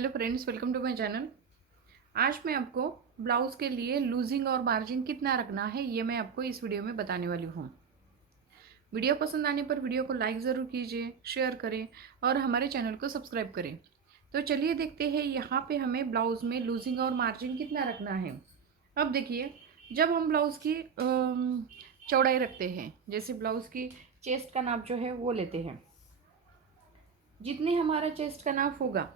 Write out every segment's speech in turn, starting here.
Hello friends, welcome to my channel. आज मैं आपको ब्लाउज़ के लिए लूजिंग और मार्जिन कितना रखना है ये मैं आपको इस वीडियो में बताने वाली हूँ। वीडियो पसंद आने पर वीडियो को लाइक ज़रूर कीजिए, शेयर करें और हमारे चैनल को सब्सक्राइब करें। तो चलिए देखते हैं यहाँ पे हमें ब्लाउज़ में लूजिंग और मार्जिन कितना रखना है। अब देखिए, जब हम ब्लाउज़ की चौड़ाई रखते हैं, जैसे ब्लाउज़ की चेस्ट का नाप जो है वो लेते हैं। जितने हमारा चेस्ट का नाप होगा,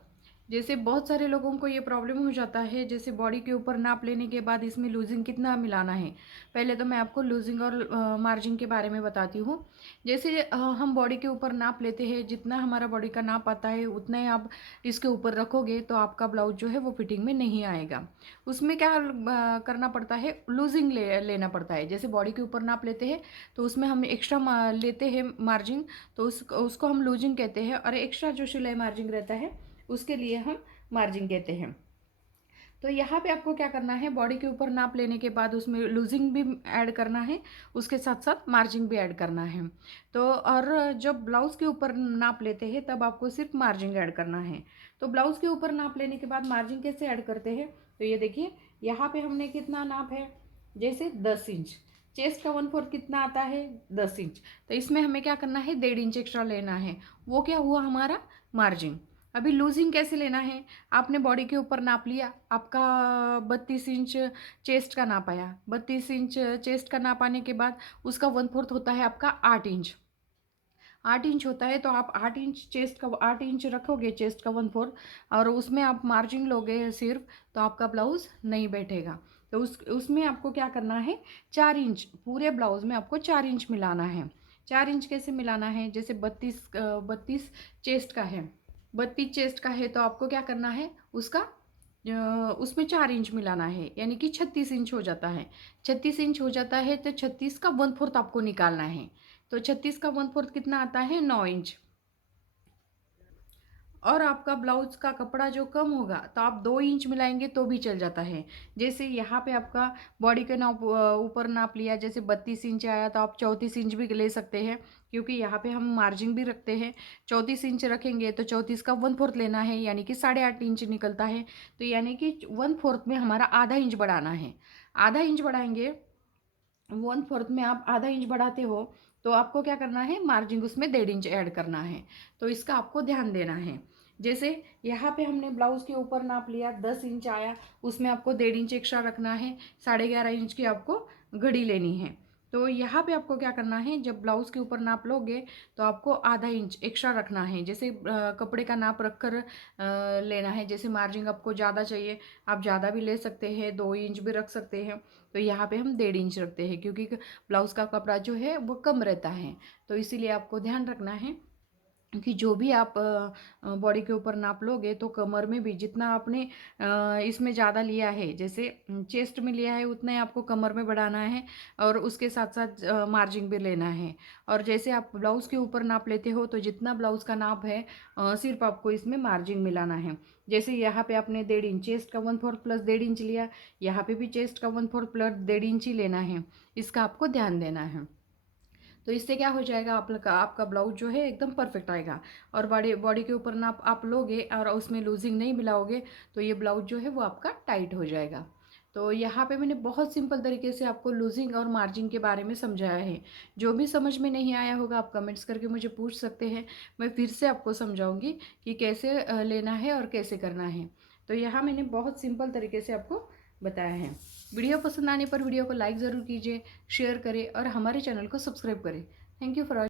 जैसे बहुत सारे लोगों को ये प्रॉब्लम हो जाता है, जैसे बॉडी के ऊपर नाप लेने के बाद इसमें लूजिंग कितना मिलाना है। पहले तो मैं आपको लूजिंग और मार्जिन के बारे में बताती हूँ। जैसे हम बॉडी के ऊपर नाप लेते हैं, जितना हमारा बॉडी का नाप आता है उतना ही आप इसके ऊपर रखोगे तो आपका ब्लाउज जो है वो फिटिंग में नहीं आएगा। उसमें क्या करना पड़ता है, लूजिंग लेना पड़ता है। जैसे बॉडी के ऊपर नाप लेते हैं तो उसमें हम एक्स्ट्रा लेते हैं मार्जिन, तो उसको हम लूजिंग कहते हैं। और एक्स्ट्रा जो सिलाई मार्जिन रहता है उसके लिए हम मार्जिन कहते हैं। तो यहाँ पे आपको क्या करना है, बॉडी के ऊपर नाप लेने के बाद उसमें लूजिंग भी ऐड करना है, उसके साथ साथ मार्जिन भी ऐड करना है। तो और जब ब्लाउज़ के ऊपर नाप लेते हैं तब आपको सिर्फ मार्जिन ऐड करना है। तो ब्लाउज़ के ऊपर नाप लेने के बाद मार्जिन कैसे ऐड करते हैं, तो ये देखिए यहाँ पे हमने कितना नाप है, जैसे 10 इंच। चेस्ट का 1/4 कितना आता है, 10 इंच। तो इसमें हमें क्या करना है, 1.5 इंच एक्स्ट्रा लेना है। वो क्या हुआ, हमारा मार्जिन। अभी लूजिंग कैसे लेना है, आपने बॉडी के ऊपर नाप लिया, आपका 32 इंच चेस्ट का नाप आया। 32 इंच चेस्ट का नाप आने के बाद उसका 1/4 होता है आपका 8 इंच। 8 इंच होता है तो आप 8 इंच चेस्ट का 8 इंच रखोगे, चेस्ट का 1/4, और उसमें आप मार्जिन लोगे सिर्फ, तो आपका ब्लाउज़ नहीं बैठेगा। तो उसमें आपको क्या करना है, 4 इंच, पूरे ब्लाउज़ में आपको 4 इंच मिलाना है। 4 इंच कैसे मिलाना है, जैसे 32 चेस्ट का है, 32 चेस्ट का है तो आपको क्या करना है, उसमें 4 इंच मिलाना है, यानी कि 36 इंच हो जाता है। 36 इंच हो जाता है तो 36 का 1/4 आपको निकालना है। तो 36 का 1/4 कितना आता है, 9 इंच। और आपका ब्लाउज का कपड़ा जो कम होगा तो आप 2 इंच मिलाएंगे तो भी चल जाता है। जैसे यहाँ पे आपका बॉडी के नाप ऊपर नाप लिया, जैसे 32 इंच आया तो आप 34 इंच भी ले सकते हैं, क्योंकि यहाँ पे हम मार्जिन भी रखते हैं। 34 इंच रखेंगे तो 34 का 1/4 लेना है, यानी कि 8.5 इंच निकलता है। तो यानी कि 1/4 में हमारा आधा इंच बढ़ाना है। आधा इंच बढ़ाएंगे, 1/4 में आप आधा इंच बढ़ाते हो तो आपको क्या करना है, मार्जिन उसमें 1.5 इंच ऐड करना है। तो इसका आपको ध्यान देना है। जैसे यहाँ पे हमने ब्लाउज़ के ऊपर नाप लिया, 10 इंच आया, उसमें आपको 1.5 इंच एक्स्ट्रा रखना है। 11.5 इंच की आपको घड़ी लेनी है। तो यहाँ पे आपको क्या करना है, जब ब्लाउज़ के ऊपर नाप लोगे तो आपको आधा इंच एक्स्ट्रा रखना है। जैसे कपड़े का नाप रख कर लेना है। जैसे मार्जिन आपको ज़्यादा चाहिए, आप ज़्यादा भी ले सकते हैं, 2 इंच भी रख सकते हैं। तो यहाँ पे हम 1.5 इंच रखते हैं, क्योंकि ब्लाउज़ का कपड़ा जो है वो कम रहता है। तो इसीलिए आपको ध्यान रखना है कि जो भी आप बॉडी के ऊपर नाप लोगे तो कमर में भी जितना आपने इसमें ज़्यादा लिया है, जैसे चेस्ट में लिया है उतना ही आपको कमर में बढ़ाना है, और उसके साथ साथ मार्जिन भी लेना है। और जैसे आप ब्लाउज़ के ऊपर नाप लेते हो तो जितना ब्लाउज़ का नाप है सिर्फ आपको इसमें मार्जिन मिलाना है। जैसे यहाँ पे आपने 1.5 इंच, चेस्ट का 1/4 प्लस 1.5 इंच लिया, यहाँ पे भी चेस्ट का 1/4 प्लस 1.5 इंच ही लेना है। इसका आपको ध्यान देना है। तो इससे क्या हो जाएगा, आपका ब्लाउज जो है एकदम परफेक्ट आएगा। और बॉडी बॉडी के ऊपर नाप आप लोगे और उसमें लूजिंग नहीं मिलाओगे तो ये ब्लाउज जो है वो आपका टाइट हो जाएगा। तो यहाँ पे मैंने बहुत सिंपल तरीके से आपको लूजिंग और मार्जिन के बारे में समझाया है। जो भी समझ में नहीं आया होगा आप कमेंट्स करके मुझे पूछ सकते हैं, मैं फिर से आपको समझाऊंगी कि कैसे लेना है और कैसे करना है। तो यहाँ मैंने बहुत सिंपल तरीके से आपको बताया है। वीडियो पसंद आने पर वीडियो को लाइक ज़रूर कीजिए, शेयर करें और हमारे चैनल को सब्सक्राइब करें। Thank you for